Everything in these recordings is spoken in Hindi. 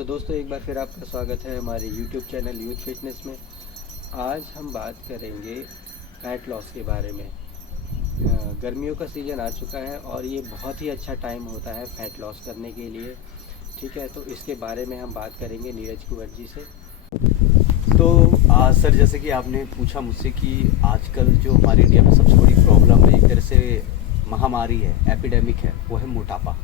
तो दोस्तों एक बार फिर आपका स्वागत है हमारे YouTube चैनल यूथ फिटनेस में। आज हम बात करेंगे फ़ैट लॉस के बारे में। गर्मियों का सीज़न आ चुका है और ये बहुत ही अच्छा टाइम होता है फ़ैट लॉस करने के लिए। ठीक है, तो इसके बारे में हम बात करेंगे नीरज कुंवर जी से। तो सर, जैसे कि आपने पूछा मुझसे कि आजकल जो हमारे इंडिया में सबसे बड़ी प्रॉब्लम है, एक तरह से महामारी है, एपिडेमिक है, वो है मोटापा।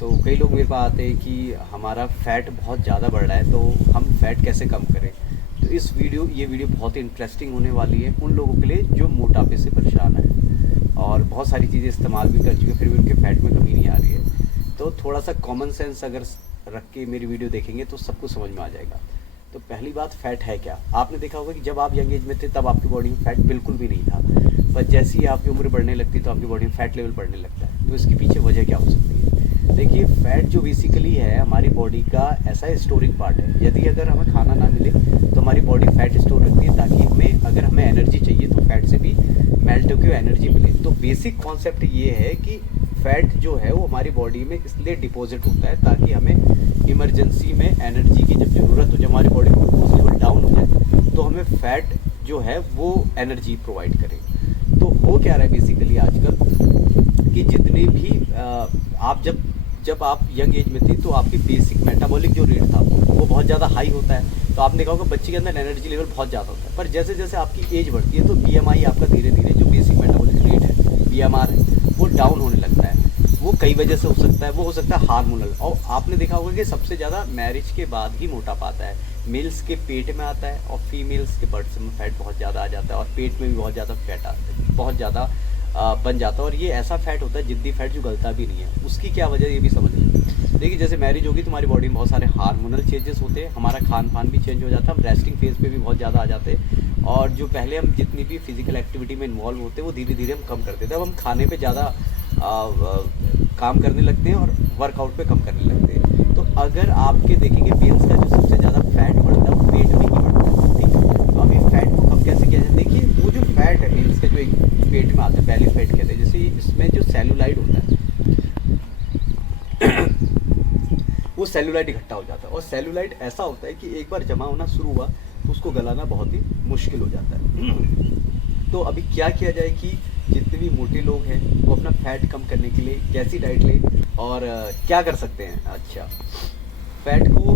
तो कई लोग मेरे पास आते हैं कि हमारा फ़ैट बहुत ज़्यादा बढ़ रहा है, तो हम फ़ैट कैसे कम करें। तो ये वीडियो बहुत ही इंटरेस्टिंग होने वाली है उन लोगों के लिए जो मोटापे से परेशान है और बहुत सारी चीज़ें इस्तेमाल भी कर चुके, फिर भी उनके फ़ैट में कमी नहीं आ रही है। तो थोड़ा सा कॉमन सेंस अगर रख के मेरी वीडियो देखेंगे तो सबको समझ में आ जाएगा। तो पहली बात, फ़ैट है क्या। आपने देखा होगा कि जब आप यंग एज में थे तब आपकी बॉडी में फ़ैट बिल्कुल भी नहीं था, पर जैसे ही आपकी उम्र बढ़ने लगती है तो आपकी बॉडी में फ़ैट लेवल बढ़ने लगता है। तो इसके पीछे वजह क्या हो सकती है? देखिए, फ़ैट जो बेसिकली है हमारी बॉडी का ऐसा स्टोरिंग पार्ट है। यदि अगर हमें खाना ना मिले तो हमारी बॉडी फ़ैट स्टोर रखती है ताकि अगर हमें एनर्जी चाहिए तो फ़ैट से भी मेल्ट होकर एनर्जी मिले। तो बेसिक कॉन्सेप्ट ये है कि फ़ैट जो है वो हमारी बॉडी में इसलिए डिपॉजिट होता है ताकि हमें इमरजेंसी में एनर्जी की जब ज़रूरत हो, जब हमारी बॉडी में ग्लूकोज लेवल डाउन हो जाए तो हमें फ़ैट जो है वो एनर्जी प्रोवाइड करे। तो हो क्या रहा है बेसिकली आजकल कि जितने भी आप जब आप यंग एज में थे तो आपकी बेसिक मेटाबॉलिक जो रेट था वो बहुत ज़्यादा हाई होता है। तो आपने देखा होगा बच्चे के अंदर एनर्जी लेवल बहुत ज़्यादा होता है, पर जैसे जैसे आपकी एज बढ़ती है तो BMI आपका धीरे धीरे जो बेसिक मेटाबॉलिक रेट है, BMR है, वो डाउन होने लगता है। वो कई वजह से हो सकता है, वो हो सकता है हार्मोनल। और आपने देखा होगा कि सबसे ज़्यादा मैरिज के बाद ही मोटापा आता है। मेल्स के पेट में आता है और फीमेल्स के बर्ड्स में फैट बहुत ज़्यादा आ जाता है और पेट में भी बहुत ज़्यादा फैट आता है, बहुत ज़्यादा बन जाता है। और ये ऐसा फैट होता है जिद्दी फैट जो गलता भी नहीं है। उसकी क्या वजह, ये भी समझ लें। देखिए, जैसे मैरिज होगी तो हमारी बॉडी में बहुत सारे हार्मोनल चेंजेस होते हैं, हमारा खान पान भी चेंज हो जाता है, हम रेस्टिंग फेज पे भी बहुत ज़्यादा आ जाते हैं और जो पहले हम जितनी भी फिजिकल एक्टिविटी में इन्वॉल्व होते हैं वो धीरे धीरे हम कम कर देते हैं। अब हम खाने पे ज़्यादा काम करने लगते हैं और वर्कआउट पे कम करने लगते हैं। तो अगर आपके देखेंगे मेल्स का जो सबसे ज़्यादा फैट बढ़ता है वो पेट में ही बढ़ता है। ठीक है, तो अभी फैट को कम कैसे किया जाए। देखिए, वो जो फैट है मेल्स का जो एक पेट में आता है, पहले फैट कहते हैं, जैसे इसमें जो सेलुलाइड होता है वो सेलुलाइड इकट्ठा हो जाता है। और सेलुलाइड ऐसा होता है कि एक बार जमा होना शुरू हुआ तो उसको गलाना बहुत ही मुश्किल हो जाता है। तो अभी क्या किया जाए कि जितने भी मोटे लोग हैं वो अपना फैट कम करने के लिए कैसी डाइट लें और क्या कर सकते हैं। अच्छा, फैट को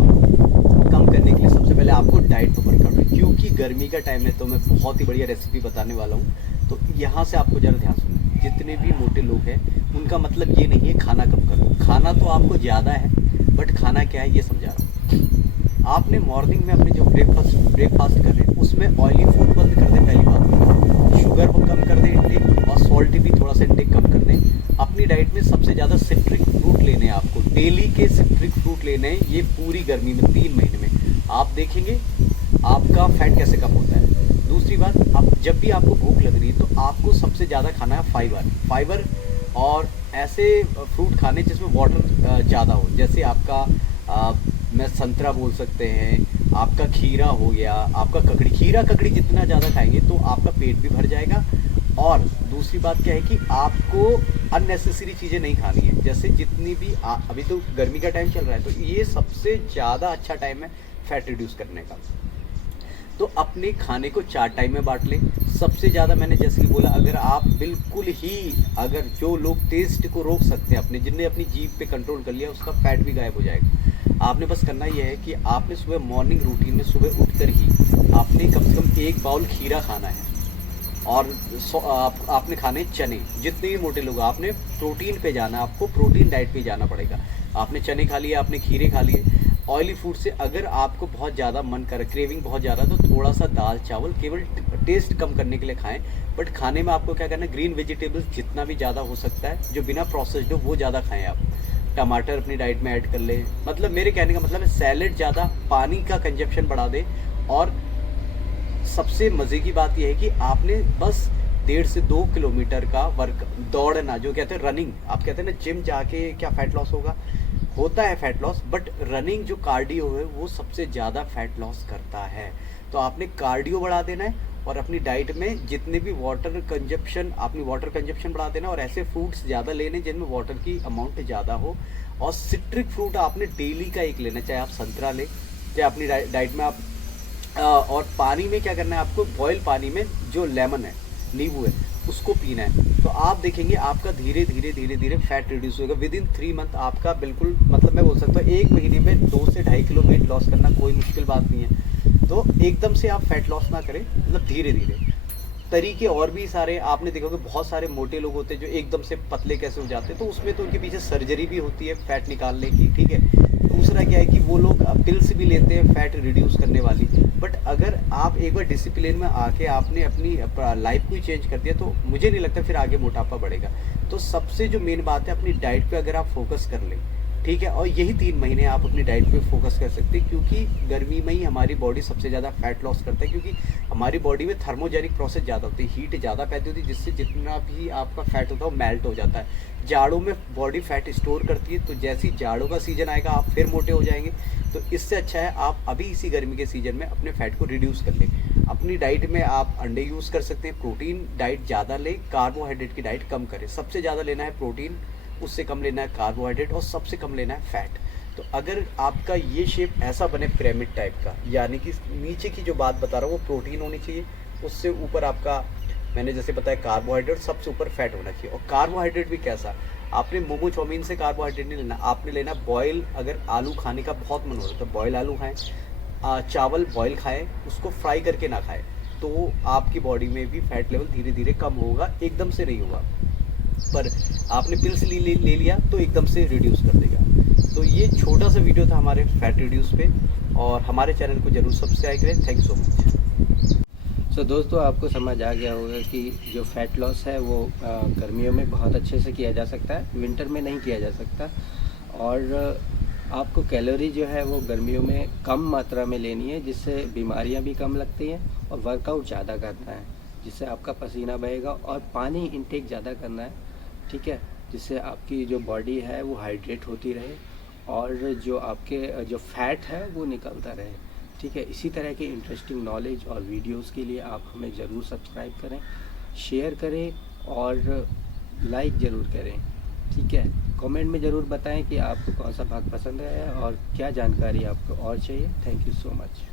कम करने के लिए सबसे पहले आपको डाइट पर वर्क करना है, क्योंकि गर्मी का टाइम है। तो मैं बहुत ही बढ़िया रेसिपी बताने वाला हूँ, तो यहाँ से आपको ज़रा ध्यान सुनना। जितने भी मोटे लोग हैं उनका मतलब ये नहीं है खाना कम करो, खाना तो आपको ज़्यादा है, बट खाना क्या है ये समझा रहा हूँ। आपने मॉर्निंग में अपने जो ब्रेकफास्ट कर रहे हैं उसमें ऑयली फूड बंद कर दें। पहली बात, शुगर को कम कर दें इंटेक, और सॉल्ट भी थोड़ा सा इंटेक कम कर दें। अपनी डाइट में सबसे ज़्यादा सिट्रिक फ्रूट लेने हैं आपको, डेली के सिट्रिक फ्रूट लेने हैं। ये पूरी गर्मी में 3 महीने में आप देखेंगे आपका फैट कैसे कम होता है। दूसरी बात, आप जब भी आपको भूख लग रही है तो आपको सबसे ज़्यादा खाना है फाइबर और ऐसे फ्रूट खाने जिसमें वाटर ज़्यादा हो। जैसे आपका मैं संतरा बोल सकते हैं, आपका खीरा हो गया, आपका खीरा ककड़ी जितना ज़्यादा खाएंगे तो आपका पेट भी भर जाएगा। और दूसरी बात क्या है कि आपको अननेसेसरी चीज़ें नहीं खानी है। जैसे जितनी भी अभी तो गर्मी का टाइम चल रहा है तो ये सबसे ज़्यादा अच्छा टाइम है फैट रिड्यूस करने का। तो अपने खाने को 4 टाइम में बांट लें। सबसे ज़्यादा मैंने जैसे कि बोला, अगर आप बिल्कुल ही, अगर जो लोग टेस्ट को रोक सकते हैं, अपने जिनने अपनी जीभ पे कंट्रोल कर लिया, उसका फैट भी गायब हो जाएगा। आपने बस करना ये है कि आपने सुबह मॉर्निंग रूटीन में सुबह उठकर ही आपने कम से कम 1 बाउल खीरा खाना है और आपने खाने चने। जितने भी मोटे लोग, आपने प्रोटीन पे जाना, आपको प्रोटीन डाइट पे जाना पड़ेगा। आपने चने खा लिए, आपने खीरे खा लिए। ऑयली फूड से अगर आपको बहुत ज़्यादा मन कर, क्रेविंग बहुत ज़्यादा, तो थोड़ा सा दाल चावल केवल टेस्ट कम करने के लिए खाएं। बट खाने में आपको क्या करना है, ग्रीन वेजिटेबल्स जितना भी ज़्यादा हो सकता है जो बिना प्रोसेस्ड हो वो ज़्यादा खाएं। आप टमाटर अपनी डाइट में ऐड कर लें। मतलब मेरे कहने का मतलब है सैलेड ज़्यादा, पानी का कंजप्शन बढ़ा दें। और सबसे मज़े की बात यह है कि आपने बस 1.5 से 2 किलोमीटर का दौड़ना, जो कहते हैं रनिंग। आप कहते हैं ना जिम जाके क्या फैट लॉस होता है फैट लॉस, बट रनिंग जो कार्डियो है वो सबसे ज़्यादा फैट लॉस करता है। तो आपने कार्डियो बढ़ा देना है और अपनी डाइट में जितने भी वाटर कंजप्शन बढ़ा देना और ऐसे फ्रूट्स ज़्यादा लेने जिनमें वाटर की अमाउंट ज़्यादा हो। और सिट्रिक फ्रूट आपने डेली का एक लेना, चाहे आप संतरा ले, चाहे अपनी डाइट में आप और पानी में क्या करना है आपको, बॉयल पानी में जो लेमन है, नींबू है, उसको पीना है। तो आप देखेंगे आपका धीरे धीरे धीरे धीरे फैट रिड्यूस होगा। विद इन 3 मंथ आपका बिल्कुल, मतलब मैं बोल सकता हूँ 1 महीने में 2 से 2.5 किलो वेट लॉस करना कोई मुश्किल बात नहीं है। तो एकदम से आप फैट लॉस ना करें, मतलब धीरे धीरे। तरीके और भी सारे आपने देखा होगा, बहुत सारे मोटे लोग होते हैं जो एकदम से पतले कैसे हो जाते हैं, तो उसमें तो उनके पीछे सर्जरी भी होती है फैट निकालने की, ठीक है। दूसरा क्या है कि वो लोग पिल्स भी लेते हैं फैट रिड्यूस करने वाली। बट अगर आप एक बार डिसिप्लिन में आके आपने अपनी लाइफ को ही चेंज कर दिया, तो मुझे नहीं लगता फिर आगे मोटापा बढ़ेगा। तो सबसे जो मेन बात है, अपनी डाइट पे अगर आप फोकस कर लें, ठीक है, और यही 3 महीने आप अपनी डाइट पे फोकस कर सकते हैं, क्योंकि गर्मी में ही हमारी बॉडी सबसे ज़्यादा फैट लॉस करता है, क्योंकि हमारी बॉडी में थर्मोजेनिक प्रोसेस ज़्यादा होती है, हीट ज़्यादा पैदा होती है, जिससे जितना भी आपका फैट होता है वो मेल्ट हो जाता है। जाड़ों में बॉडी फैट स्टोर करती है, तो जैसे ही जाड़ों का सीजन आएगा आप फिर मोटे हो जाएंगे। तो इससे अच्छा है आप अभी इसी गर्मी के सीजन में अपने फैट को रिड्यूस कर लें। अपनी डाइट में आप अंडे यूज़ कर सकते हैं, प्रोटीन डाइट ज़्यादा लें, कार्बोहाइड्रेट की डाइट कम करें। सबसे ज़्यादा लेना है प्रोटीन, उससे कम लेना है कार्बोहाइड्रेट, और सबसे कम लेना है फैट। तो अगर आपका ये शेप ऐसा बने पिरामिड टाइप का, यानी कि नीचे की जो बात बता रहा हूँ वो प्रोटीन होनी चाहिए, उससे ऊपर आपका, मैंने जैसे बताया, कार्बोहाइड्रेट, सबसे ऊपर फैट होना चाहिए। और कार्बोहाइड्रेट भी कैसा, आपने मोमो चाउमीन से कार्बोहाइड्रेट नहीं लेना, आपने लेना बॉयल। अगर आलू खाने का बहुत मन हो रहा है तो बॉयल आलू खाएं, चावल बॉयल खाएं, उसको फ्राई करके ना खाएं, तो आपकी बॉडी में भी फैट लेवल धीरे धीरे कम होगा, एकदम से नहीं होगा। पर आपने पिल्स ले लिया तो एकदम से रिड्यूस कर देगा। तो ये छोटा सा वीडियो था हमारे फैट रिड्यूस पे, और हमारे चैनल को जरूर सब्सक्राइब करें। Thank you so much. So दोस्तों, आपको समझ आ गया होगा कि जो फैट लॉस है वो गर्मियों में बहुत अच्छे से किया जा सकता है, विंटर में नहीं किया जा सकता। और आपको कैलोरी जो है वो गर्मियों में कम मात्रा में लेनी है, जिससे बीमारियां भी कम लगती हैं, और वर्कआउट ज़्यादा करना है जिससे आपका पसीना बहेगा, और पानी इंटेक ज़्यादा करना है, ठीक है, जिससे आपकी जो बॉडी है वो हाइड्रेट होती रहे, और जो आपके जो फैट है वो निकलता रहे, ठीक है। इसी तरह के इंटरेस्टिंग नॉलेज और वीडियोस के लिए आप हमें ज़रूर सब्सक्राइब करें, शेयर करें और लाइक ज़रूर करें, ठीक है। कमेंट में ज़रूर बताएं कि आपको कौन सा भाग पसंद आया और क्या जानकारी आपको और चाहिए। Thank you so much.